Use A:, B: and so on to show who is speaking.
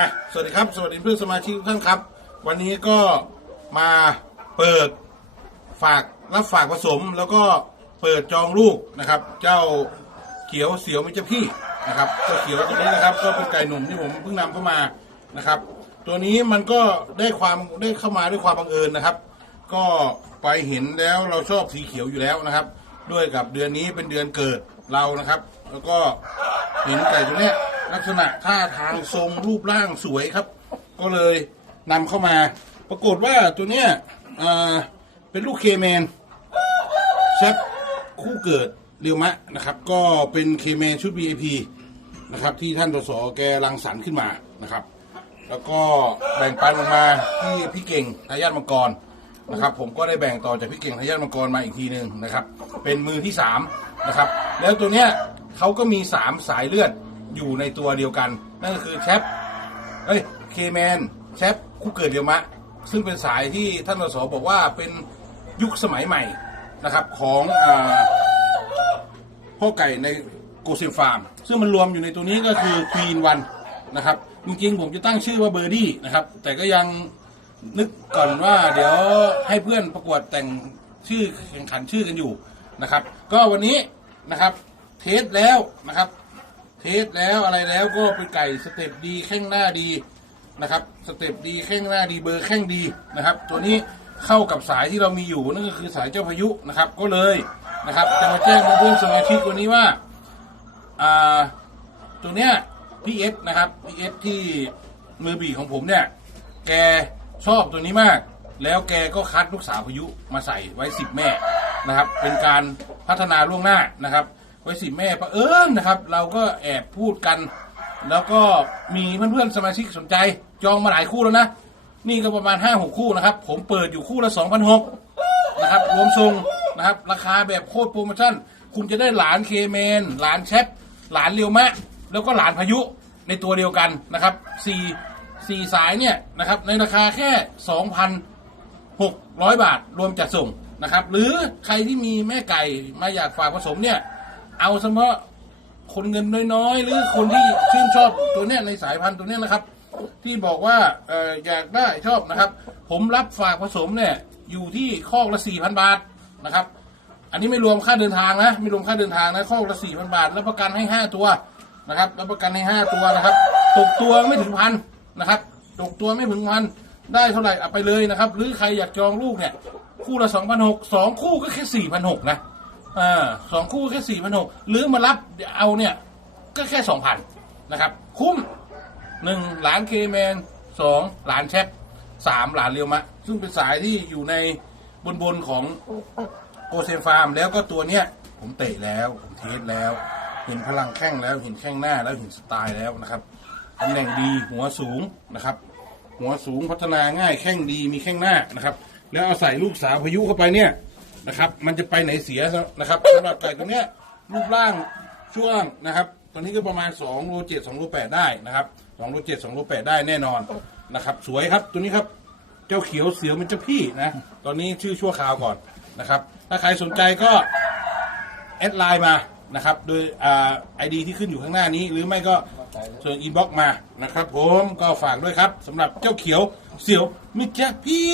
A: อะสวัสดีครับ สวัสดีเพื่อนสมาชิกทุกท่านครับ วันนี้ก็มาเปิดฝากรับฝากผสม แล้วก็เปิดจองลูกนะครับ เจ้าเขียวเสียวมิจพี่นะครับเจ้าเขียวตัวนี้นะครับ ก็เป็นไก่หนุ่มที่ผมเพิ่งนำเข้ามานะครับ ตัวนี้มันก็ได้ความได้เข้ามาด้วยความบังเอิญนะครับ ก็ไปเห็นแล้วเราชอบสีเขียวอยู่แล้วนะครับ ด้วยกับเดือนนี้เป็นเดือนเกิดเรานะครับ แล้วก็เห็นไก่ตัวเนี้ย ลักษณะท่าทางทรงรูปร่างสวยครับ ก็เลยนำเข้ามา ปรากฏว่าตัวเนี้ยอ่าเป็นลูกเคแมนแซปคู่เกิดเรียวมะนะครับ ก็เป็นเคแมนชุด VIP นะครับ ที่ท่านตสแกรังสรรค์ขึ้นมานะครับ แล้วก็แบ่งปันลงมาที่พี่เก่งทายาทมังกรนะครับผมก็ได้แบ่งต่อจากพี่เก่งทายาทมังกรมาอีกทีหนึ่งนะครับ เป็นมือที่สามนะครับแล้วตัวเนี้ยเขาก็มีสามสายเลือด อยู่ในตัวเดียวกัน นั่นก็คือแชปเอ้ยเคแมนแชปคู่เกิดเดียวมะ ซึ่งเป็นสายที่ท่านตสบอกว่าเป็นยุคสมัยใหม่นะครับของอพ่อไก่ในโกเซฟาร์ม ซึ่งมันรวมอยู่ในตัวนี้ก็คือควีนวันนะครับจริงๆผมจะตั้งชื่อว่าเบอร์ดี้นะครับ แต่ก็ยังนึกก่อนว่าเดี๋ยวให้เพื่อนประกวดแต่งชื่อแข่งขันชื่อกันอยู่นะครับ ก็วันนี้นะครับเทสแล้วนะครับ เทสแล้วอะไรแล้วก็เป็นไก่สเต็ปดีแข้งหน้าดีนะครับสเต็ปดีแข้งหน้าดีเบอร์แข้งดีนะครับ ตัวนี้เข้ากับสายที่เรามีอยู่นั่นก็คือสายเจ้าพายุนะครับ ก็เลยนะครับจะมาแจ้งเพื่อนสมาชิกวันนี้ว่าอ่าตัวเนี้ยพี่เอสนะครับพี่เอสที่มือบีของผมเนี่ยแกชอบตัวนี้มาก แล้วแกก็คัดลูกสาวพายุมาใส่ไว้สิบแม่นะครับ เป็นการพัฒนาล่วงหน้านะครับ ไว้สิแม่ประเอิญนะครับ เราก็แอบพูดกัน แล้วก็มีเพื่อนๆสมาชิกสนใจ จองมาหลายคู่แล้วนะ นี่ก็ประมาณห้าหกคู่นะครับ ผมเปิดอยู่คู่ละสองพันหกนะครับ รวมทรงนะครับ ราคาแบบโคตรโปรโมชั่น คุณจะได้หลานเคเมน หลานแชปหลานเรียวมะ แล้วก็หลานพายุในตัวเดียวกันนะครับสี่สี่สายเนี่ยนะครับ ในราคาแค่สองพันหกร้อยบาทรวมจัดส่งนะครับ หรือใครที่มีแม่ไก่มาอยากฝากผสมเนี่ย เอาเฉพาะคนเงินน้อยๆ หรือคนที่ชื่นชอบตัวเนี้ยในสายพันธุ์ตัวเนี้ยนะครับ ที่บอกว่าเอออยากได้ชอบนะครับ ผมรับฝากผสมเนี่ยอยู่ที่คอละสี่พันบาทนะครับ อันนี้ไม่รวมค่าเดินทางนะไม่รวมค่าเดินทางนะคอละสี่พันบาทแล้วประกันให้ห้าตัวนะครับรับประกันให้ห้าตัวนะครับตกตัวไม่ถึงพันนะครับตกตัวไม่ถึงพันได้เท่าไหร่เอาไปเลยนะครับ หรือใครอยากจองลูกเนี่ยคู่ละสองพันหกสองคู่ก็แค่สี่พันหกนะ อ่าสองคู่แค่สี่พันหกหรือมารับเอาเนี่ยก็แค่สองพันนะครับ คุ้มหนึ่งหลานเคแมนสองหลานแชปสามหลานเรียวมะ ซึ่งเป็นสายที่อยู่ในบนบนของโกเซนฟาร์ม แล้วก็ตัวเนี้ย ผมเตะแล้ว ผมเทสแล้ว เห็นพลังแข้งแล้วเห็นแข้งหน้าแล้วเห็นสไตล์แล้วนะครับตำแหน่งดีหัวสูงนะครับ หัวสูงพัฒนาง่ายแข้งดีมีแข้งหน้านะครับ แล้วเอาใส่ลูกสาวพายุเข้าไปเนี่ย นะครับ มันจะไปไหนเสียนะครับสำหรับไก่ตัวเนี้ยรูปร่างช่วงนะครับ ตอนนี้ก็ประมาณ2โล7 2โล8ได้นะครับ2โล7 2โล8ได้แน่นอนนะครับ สวยครับตัวนี้ครับเจ้าเขียวเสียวมันเจ้าพี่นะ ตอนนี้ชื่อชั่วคราวก่อนนะครับ ถ้าใครสนใจก็แอดไลน์มานะครับ โดยไอดีที่ขึ้นอยู่ข้างหน้านี้ หรือไม่ก็ส่วนอินบ็อกมานะครับ ผมก็ฝากด้วยครับสำหรับเจ้าเขียวเสียวมิจฉาพี่